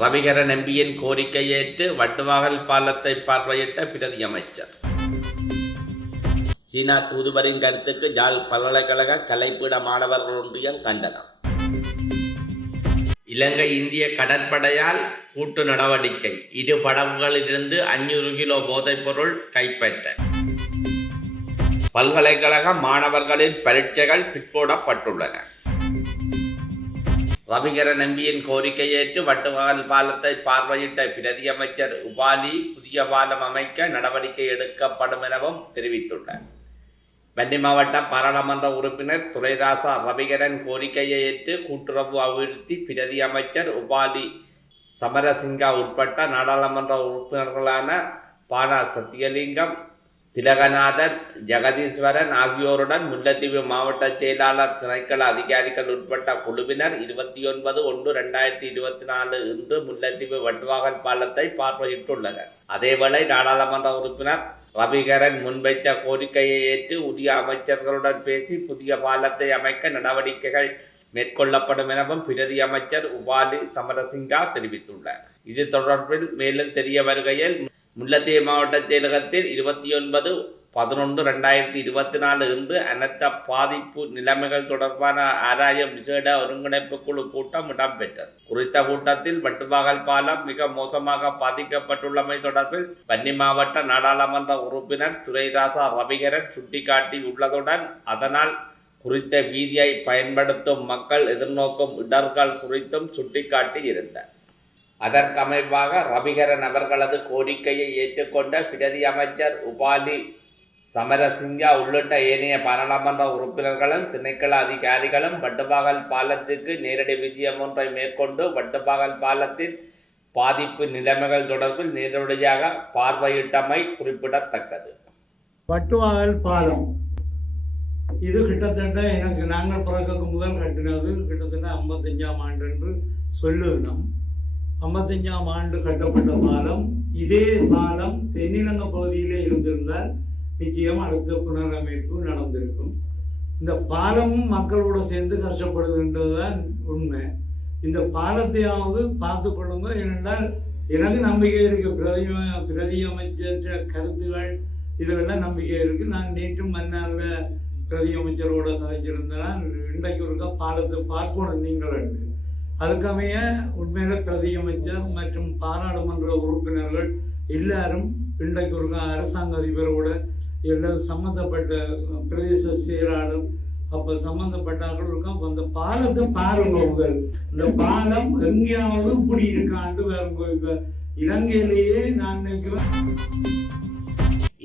ரவிகரன் எம்பியின் கோரிக்கை ஏற்று வட்டுவாகல் பாலத்தை பார்வையிட்ட பிரதி அமைச்சர். சீனா தூதுவரின் கருத்துக்கு யாழ் பல்கலைக்கழக கலைப்பீட மாணவர்கள் ஒன்றியம் கண்டனம். இலங்கை இந்திய கடற்படையால் கூட்டு நடவடிக்கை. இரு படகுகளிலிருந்து அஞ்சூறு கிலோ போதைப்பொருள் கைப்பற்ற. பல்கலைக்கழக மாணவர்களின் பரீட்சைகள் பிற்போடப்பட்டுள்ளன. ரவிகரன் எம்பியின் கோரிக்கை ஏற்று வட்டுவாகல் பாலத்தை பார்வையிட்ட பிரதி அமைச்சர் உபாலி புதிய பாலம் அமைக்க நடவடிக்கை எடுக்கப்படும் எனவும் தெரிவித்துள்ளார். வன்னி மாவட்ட பாராளுமன்ற உறுப்பினர் துரைராசா ரவிகரன் கோரிக்கையை ஏற்று கூட்டுறவு அபிவிருத்தி பிரதி அமைச்சர் உபாலி சமரசிங்கா உட்பட்ட நாடாளுமன்ற உறுப்பினர்களான பானா சத்தியலிங்கம் திலகநாதன் ஜெகதீஸ்வரன் ஆகியோருடன் முல்லைத்தீவு மாவட்ட செயலாளர் திணைக்கள அதிகாரிகள் உட்பட்ட குழுவினர் இருபத்தி ஒன்பது ஒன்று ரெண்டாயிரத்தி இருபத்தி நாலு இன்று முல்லைத்தீவு வட்டுவாகல் பாலத்தை பார்வையிட்டுள்ளனர். அதேவேளை நாடாளுமன்ற உறுப்பினர் ரவிகரன் முன்வைத்த கோரிக்கையை ஏற்று உரிய அமைச்சர்களுடன் பேசி புதிய பாலத்தை அமைக்க நடவடிக்கைகள் மேற்கொள்ளப்படும் எனவும் பிரதி அமைச்சர் உபாலி சமரசிங்கா தெரிவித்துள்ளார். இது தொடர்பில் மேலும் தெரிய வருகையில் முல்லத்தீவு மாவட்ட செயலகத்தில் இருபத்தி ஒன்பது பதினொன்று ரெண்டாயிரத்தி இருபத்தி நாலு இன்று அனைத்த பாதிப்பு நிலைமைகள் தொடர்பான ஆராயம் விசேட ஒருங்கிணைப்பு குழு கூட்டம் இடம்பெற்றது. குறித்த கூட்டத்தில் வட்டுவாகல் பாலம் மிக மோசமாக பாதிக்கப்பட்டுள்ளமை தொடர்பில் வன்னி மாவட்ட நாடாளுமன்ற உறுப்பினர் துரைராசா ரவிகரன் சுட்டிக்காட்டியுள்ளதுடன் அதனால் குறித்த வீதியை பயன்படுத்தும் மக்கள் எதிர்நோக்கும் இடர்கள் குறித்தும் சுட்டிக்காட்டி இருந்தார் அதற்கமைவாக ரவிகரன் அவர்களது கோரிக்கையை ஏற்றுக்கொண்ட பிரதி அமைச்சர் உபாலி சமரசிங்கா உள்ளிட்ட ஏனைய பாராளுமன்ற உறுப்பினர்களும் திணைக்கள அதிகாரிகளும் வட்டுப்பாகல் பாலத்திற்கு நேரடி விஜயம் ஒன்றை மேற்கொண்டு வட்டுப்பாகல் பாலத்தின் பாதிப்பு நிலைமைகள் தொடர்பில் நேரடியாக பார்வையிட்டமை குறிப்பிடத்தக்கது. வட்டுவாகல் பாலம். இது கிட்டத்தட்ட எனக்கு நாங்கள் பிறகு முதல் கட்டினது. கிட்டத்தட்ட ஐம்பத்தஞ்சாம் ஆண்டு என்று சொல்லுவினோம் ஐம்பத்தஞ்சாம் ஆண்டு கட்டப்பட்ட பாலம் இதே பாலம் தென்னிலங்க பகுதியிலே இருந்திருந்தால் நிச்சயம் அடுத்த புனரமைப்பு நடந்திருக்கும். இந்த பாலமும் மக்களோடு சேர்ந்து கஷ்டப்படுதுன்றதுதான் உண்மை. இந்த பாலத்தையாவது பார்த்து கொள்ளுங்க ஏனென்றால் எனக்கு நம்பிக்கை இருக்கு. பிரதி பிரதி அமைச்சர் கருத்துகள் இதுவெல்லாம் நம்பிக்கை இருக்கு. நான் நேற்றும் மன்னாரில் பிரதி அமைச்சரோட கதைச்சிருந்தேன். இன்றைக்கு ஒருக்கா பாலத்தை பார்க்கணும் நீங்கள் அதுக்கமைய உண்மையில பிரதி அமைச்சர் மற்றும் பாராளுமன்ற உறுப்பினர்கள் எல்லாரும் இன்றைக்கு ஒரு அரசாங்க அதிபரோட எல்லாம் சம்மந்தப்பட்ட பிரதேச செயலாளர் அப்ப சம்பந்தப்பட்டார்கள் இருக்கும் அந்த பாலத்தை பாருங்க இந்த பாலம் எங்கேயாவது இப்படி இருக்காண்டு வேற இப்ப இலங்கையிலேயே நான் நினைக்கிறேன்.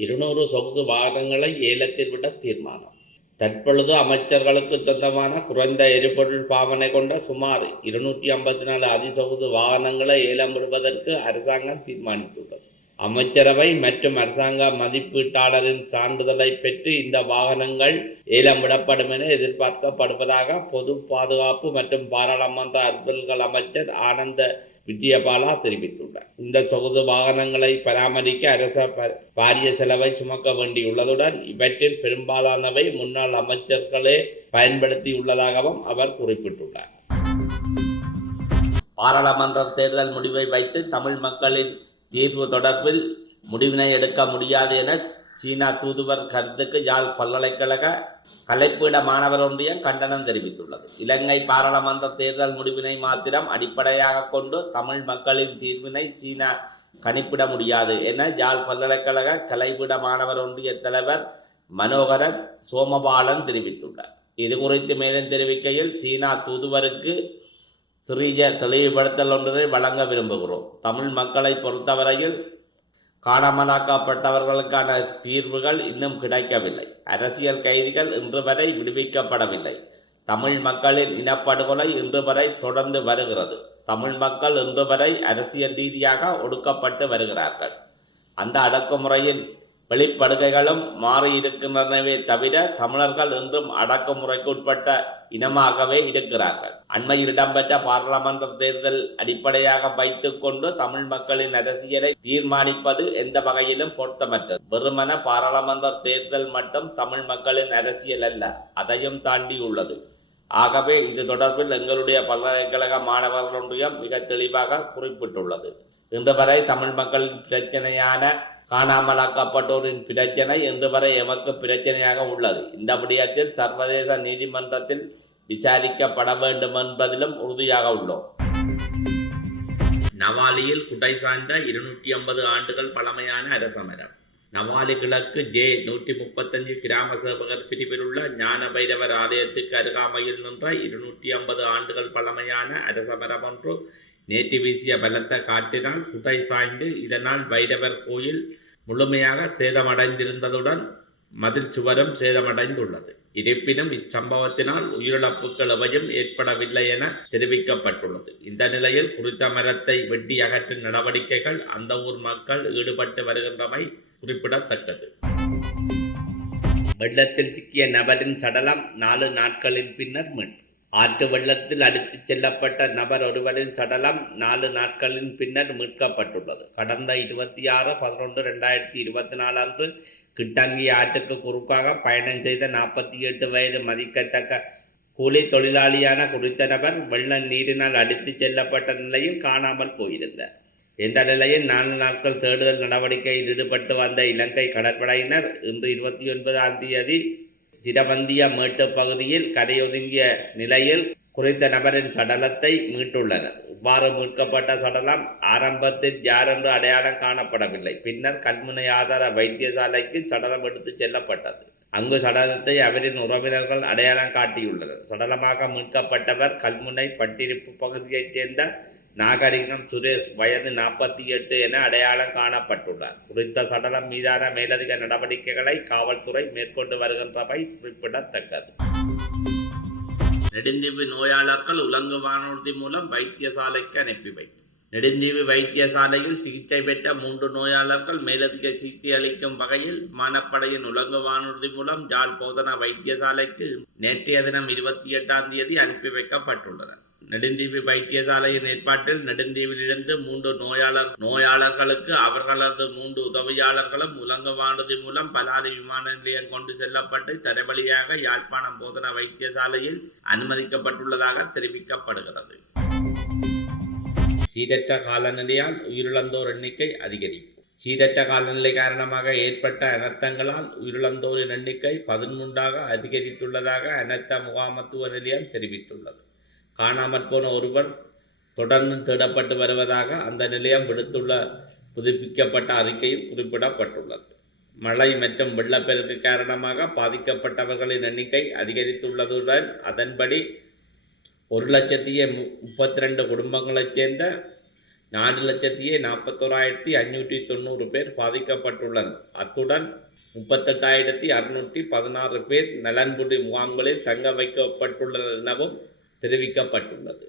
இருநூறு சொகுசு வாதங்களை ஏலத்தில் விட தீர்மானம். தற்பொழுது அமைச்சர்களுக்கு சொந்தமான குறைந்த எரிபொருள் பாவனை கொண்ட சுமார் இருநூற்றி ஐம்பத்தி நாலு அதிசொகுசு வாகனங்களை ஏலம் விடுவதற்கு அரசாங்கம் தீர்மானித்துள்ளது. அமைச்சரவை மற்றும் அரசாங்க மதிப்பீட்டாளரின் சான்றிதழை பெற்று இந்த வாகனங்கள் ஏலம் விடப்படும் என எதிர்பார்க்கப்படுவதாக பொது பாதுகாப்பு மற்றும் பாராளுமன்ற அலுவல்கள் அமைச்சர் ஆனந்த விஜயபாலா தெரிவித்துள்ளார் இந்த சொகுது வாகனங்களை பராமரிக்க அரச பாரிய செலவை சுமக்க வேண்டியுள்ளதுடன் இவற்றில் பெரும்பாலானவை முன்னாள் அமைச்சர்களே பயன்படுத்தியுள்ளதாகவும் அவர் குறிப்பிட்டுள்ளார் பாராளுமன்ற தேர்தல் முடிவை வைத்து தமிழ் மக்களின் தீர்வு தொடர்பில் முடிவினை எடுக்க முடியாது என சீனா தூதுவர் கருத்துக்கு யாழ் பல்கலைக்கழக கலைப்பீட மாணவர் ஒன்றியம் கண்டனம் தெரிவித்துள்ளது. இலங்கை பாராளுமன்ற தேர்தல் முடிவினை மாத்திரம் அடிப்படையாக கொண்டு தமிழ் மக்களின் தீர்வினை சீனா கணிப்பிட முடியாது என யாழ் பல்கலைக்கழக கலைப்பீட மாணவர் ஒன்றிய தலைவர் மனோகரன் சோமபாலன் தெரிவித்துள்ளார். இது குறித்து மேலும் தெரிவிக்கையில் சீனா தூதுவருக்கு சிறிய தெளிவுபடுத்தல் ஒன்றை வழங்க விரும்புகிறோம். தமிழ் மக்களை பொறுத்தவரையில் காணாமலாக்கப்பட்டவர்களுக்கான தீர்வுகள் இன்னும் கிடைக்கவில்லை. அரசியல் கைதிகள் இன்று வரை விடுவிக்கப்படவில்லை. தமிழ் மக்களின் இனப்படுகொலை இன்று வரை தொடர்ந்து வருகிறது. தமிழ் மக்கள் இன்று வரை அரசியல் ரீதியாக ஒடுக்கப்பட்டு வருகிறார்கள். அந்த அடக்குமுறையின் வெளிப்படுகைகளும் மாறியிருக்கின்றனவே தவிர தமிழர்கள் இன்றும் அடக்குமுறைக்கு உட்பட்ட இனமாகவே இருக்கிறார்கள். அண்மையில் இடம்பெற்ற பாராளுமன்ற தேர்தல் அடிப்படையாக வைத்துக்கொண்டு தமிழ் மக்களின் அரசியலை தீர்மானிப்பது எந்த வகையிலும் பொருத்தமற்றது. வெறுமன பாராளுமன்ற தேர்தல் மட்டும் தமிழ் மக்களின் அரசியல் அல்ல அதையும் தாண்டி உள்ளது ஆகவே இது தொடர்பில் எங்களுடைய பல்கலைக்கழக மாணவர்கள் ஒன்றியம் மிக தெளிவாக குறிப்பிட்டுள்ளது. இன்று வரை தமிழ் மக்களின் பிரச்சனையான காணாமலாக்கப்பட்டோரின் பிரச்சனை இன்று வரை எமக்கு பிரச்சனையாக உள்ளது. இந்த விடயத்தில் சர்வதேச நீதிமன்றத்தில் விசாரிக்கப்பட வேண்டும் என்பதிலும் உறுதியாக உள்ளோம். நவாலியில் குடை சாய்ந்த இருநூற்றி ஐம்பது ஆண்டுகள் பழமையான அரசமரம். நவாலி கிழக்கு ஜே நூற்றி முப்பத்தஞ்சு கிராம சேவகர் பிரிவில் உள்ள ஞான பைரவர் ஆலயத்துக்கு அருகாமையில் நின்ற இருநூற்றி ஐம்பது ஆண்டுகள் பழமையான அரசமரம் ஒன்று நேற்று வீசிய பலத்த காற்றினால் குட்டை சாய்ந்து இதனால் பைரவர் கோயில் முழுமையாக சேதமடைந்திருந்ததுடன் மதில் சுவரும் சேதமடைந்துள்ளது. இருப்பினும் இச்சம்பவத்தினால் உயிரிழப்புகள் எவையும் ஏற்படவில்லை என தெரிவிக்கப்பட்டுள்ளது. இந்த நிலையில் குறித்த மரத்தை வெட்டி அகற்றும் நடவடிக்கைகள் அந்த ஊர் மக்கள் ஈடுபட்டு வருகின்றமை குறிப்பிடத்தக்கது. வெள்ளத்தில் சிக்கிய நபரின் சடலம் நாலு நாட்களின் பின்னர் மீட்பு. ஆற்று வெள்ளத்தில் அடித்துச் செல்லப்பட்ட நபர் ஒருவரின் சடலம் நாலு நாட்களின் பின்னர் மீட்கப்பட்டுள்ளது. கடந்த இருபத்தி ஆறு பதினொன்று ரெண்டாயிரத்தி இருபத்தி நாலு அன்று கிட்டங்கி ஆற்றுக்கு குறுக்காக பயணம் செய்த நாற்பத்தி எட்டு வயது மதிக்கத்தக்க கூலி தொழிலாளியான குறித்த நபர் வெள்ள நீரினால் அடித்துச் செல்லப்பட்ட நிலையில் காணாமல் போயிருந்தார். இந்த நிலையில் நான்கு நாட்கள் தேடுதல் நடவடிக்கையில் ஈடுபட்டு வந்த இலங்கை கடற்படையினர் இன்று இருபத்தி ஒன்பதாம் தேதி ஜிரவந்திய மேட்டு பகுதியில் கரையொதுங்கிய நிலையில் குறித்த நபரின் சடலத்தை மீட்டுள்ளனர். இவ்வாறு மீட்கப்பட்ட சடலம் ஆரம்பத்தில் யாரென்று அடையாளம் காணப்படவில்லை. பின்னர் கல்முனை ஆதார வைத்தியசாலைக்கு சடலம் எடுத்துச் செல்லப்பட்டது. அங்கு சடலத்தை அவரின் உறவினர்கள் அடையாளம் காட்டியுள்ளனர். சடலமாக மீட்கப்பட்டவர் கல்முனை பட்டிருப்பு பகுதியைச் சேர்ந்த நாகரிகம் சுரேஷ் வயது நாற்பத்தி எட்டு என அடையாளம் காணப்பட்டுள்ளார். குறித்த சடலம் மீதான மேலதிக நடவடிக்கைகளை காவல்துறை மேற்கொண்டு வருகின்றவை குறிப்பிடத்தக்கது. நெடுந்தீவு நோயாளர்கள் உலங்கு வானூர்தி மூலம் வைத்தியசாலைக்கு அனுப்பி வைப்பு நெடுந்தீவு வைத்தியசாலையில் சிகிச்சை பெற்ற மூன்று நோயாளர்கள் மேலதிக சிகிச்சை அளிக்கும் வகையில் விமானப்படையின் உலங்கு வானூர்தி மூலம் ஜாழ் போதனா வைத்தியசாலைக்கு நேற்றைய தினம் இருபத்தி எட்டாம் தேதி அனுப்பி வைக்கப்பட்டுள்ளனர். நெடுந்தீவு வைத்தியசாலையின் ஏற்பாட்டில் நெடுந்தீவிலிருந்து மூன்று நோயாளர் நோயாளர்களுக்கு அவர்களது மூன்று உதவியாளர்களும் உலங்கு மூலம் பலாலி விமான நிலையம் கொண்டு செல்லப்பட்டு தரைவழியாக யாழ்ப்பாணம் போதனா வைத்தியசாலையில் அனுமதிக்கப்பட்டுள்ளதாக தெரிவிக்கப்படுகிறது. சீரற்ற காலநிலையால் உயிரிழந்தோர் எண்ணிக்கை அதிகரிப்பு. சீரற்ற காலநிலை காரணமாக ஏற்பட்ட அனர்த்தங்களால் உயிரிழந்தோரின் எண்ணிக்கை பதிமூன்றாக அதிகரித்துள்ளதாக அனர்த்த முகாமத்துவ நிலையம் தெரிவித்துள்ளது. காணாமற் போன ஒருவர் தொடர்ந்து தேடப்பட்டு வருவதாக அந்த நிலையம் விடுத்துள்ள புதுப்பிக்கப்பட்ட அறிக்கையில் குறிப்பிடப்பட்டுள்ளது. மழை மற்றும் வெள்ளப்பெருக்கு காரணமாக பாதிக்கப்பட்டவர்களின் எண்ணிக்கை அதிகரித்துள்ளதுடன் அதன்படி ஒரு லட்சத்தியே மு முப்பத்தி ரெண்டு குடும்பங்களைச் சேர்ந்த நாலு லட்சத்தியே நாற்பத்தோராயிரத்தி ஐநூற்றி தொண்ணூறு பேர் பாதிக்கப்பட்டுள்ளனர். அத்துடன் முப்பத்தெட்டாயிரத்தி அறுநூற்றி பதினாறு பேர் நலன்புரி முகாம்களில் தங்க வைக்கப்பட்டுள்ளனர் எனவும் தெரிவிக்கப்பட்டுள்ளது.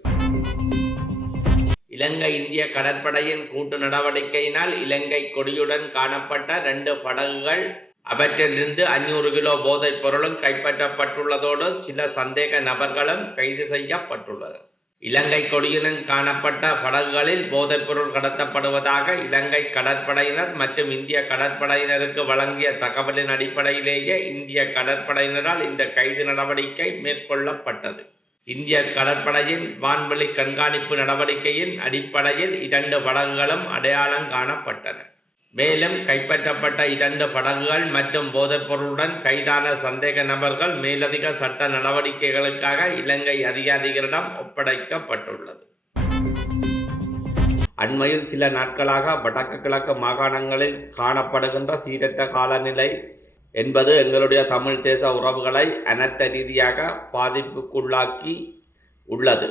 இலங்கை இந்திய கடற்படையின் கூட்டு நடவடிக்கையினால் இலங்கை கொடியுடன் காணப்பட்ட ரெண்டு படகுகள் அவற்றிலிருந்து அஞ்சூறு கிலோ போதைப் பொருளும் கைப்பற்றப்பட்டுள்ளதோடு சில சந்தேக நபர்களும் கைது செய்யப்பட்டுள்ளனர். இலங்கை கொடியுடன் காணப்பட்ட படகுகளில் போதைப்பொருள் கடத்தப்படுவதாக இலங்கை கடற்படையினர் மற்றும் இந்திய கடற்படையினருக்கு வழங்கிய தகவலின் அடிப்படையிலேயே இந்திய கடற்படையினரால் இந்த கைது நடவடிக்கை மேற்கொள்ளப்பட்டது. இந்திய கடற்படையின் வான்வெளி கண்காணிப்பு நடவடிக்கையின் அடிப்படையில் இரண்டு படகுகளும் அடையாளம் காணப்பட்டன. மேலும் கைப்பற்றப்பட்ட இரண்டு படகுகள் மற்றும் போதைப்பொருளுடன் கைதான சந்தேக நபர்கள் மேலதிக சட்ட நடவடிக்கைகளுக்காக இலங்கை அதிகாரிகளிடம் ஒப்படைக்கப்பட்டுள்ளது. அண்மையில் சில நாட்களாக வடக்கு கிழக்கு மாகாணங்களில் காணப்படுகின்ற சீரற்ற காலநிலை என்பது எங்களுடைய தமிழ் தேச உறவுகளை அனர்த்த ரீதியாக பாதிப்புக்குள்ளாக்கி உள்ளது.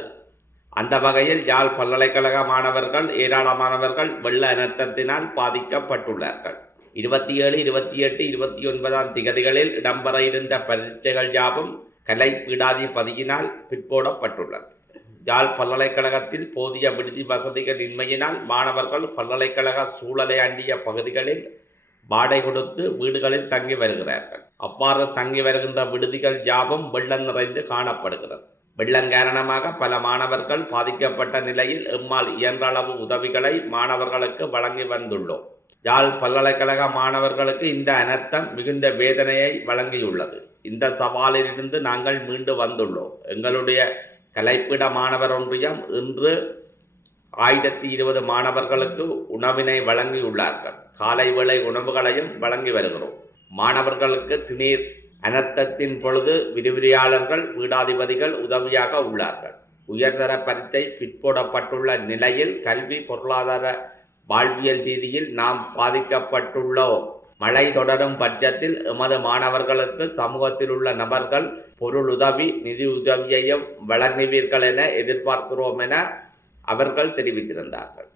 அந்த வகையில் யாழ் பல்கலைக்கழக மாணவர்கள் ஏராளமானவர்கள் வெள்ள அனர்த்தத்தினால் பாதிக்கப்பட்டுள்ளார்கள். இருபத்தி ஏழு இருபத்தி எட்டு இருபத்தி ஒன்பதாம் திகதிகளில் இடம்பெற இருந்த பரீட்சைகள் யாவும் கலை பீடாதிபதியினால் பிற்போடப்பட்டுள்ளது. யாழ் பல்கலைக்கழகத்தில் போதிய விடுதி வசதிகள் இன்மையினால் மாணவர்கள் பல்கலைக்கழக சூழலை அண்டிய பகுதிகளில் வாடகை கொடுத்து வீடுகளில் தங்கி வருகிறார்கள். அவ்வாறு தங்கி வருகின்ற விடுதிகள் யாவும் வெள்ளம் நிறைந்து காணப்படுகிறது. வெள்ளம் காரணமாக பல மாணவர்கள் பாதிக்கப்பட்ட நிலையில் எம்மால் இயன்ற அளவு உதவிகளை மாணவர்களுக்கு வழங்கி வந்துள்ளோம். யாழ் பல்கலைக்கழக மாணவர்களுக்கு இந்த அனர்த்தம் மிகுந்த வேதனையை வழங்கியுள்ளது. இந்த சவாலிலிருந்து நாங்கள் மீண்டு வந்துள்ளோம். எங்களுடைய கலைப்பிட மாணவர் ஒன்றியம் இன்று ஆயிரத்தி இருபது மாணவர்களுக்கு உணவினை வழங்கியுள்ளார்கள். காலை வேளை உணவுகளையும் வழங்கி வருகிறோம். மாணவர்களுக்கு திணீர் அனர்த்தத்தின் பொழுது விரிவிரியாளர்கள் பீடாதிபதிகள் உதவியாக உள்ளார்கள். உயர்தர பரீட்சை பிற்போடப்பட்டுள்ள நிலையில் கல்வி பொருளாதார வாழ்வியல் ரீதியில் நாம் பாதிக்கப்பட்டுள்ளோம். மழை தொடரும் பட்சத்தில் எமது மாணவர்களுக்கு சமூகத்தில் உள்ள நபர்கள் பொருள் உதவி நிதி உதவியையும் வழங்குவீர்கள் என எதிர்பார்க்கிறோம் என அவர்கள் தெரிவித்திருந்தார்கள்.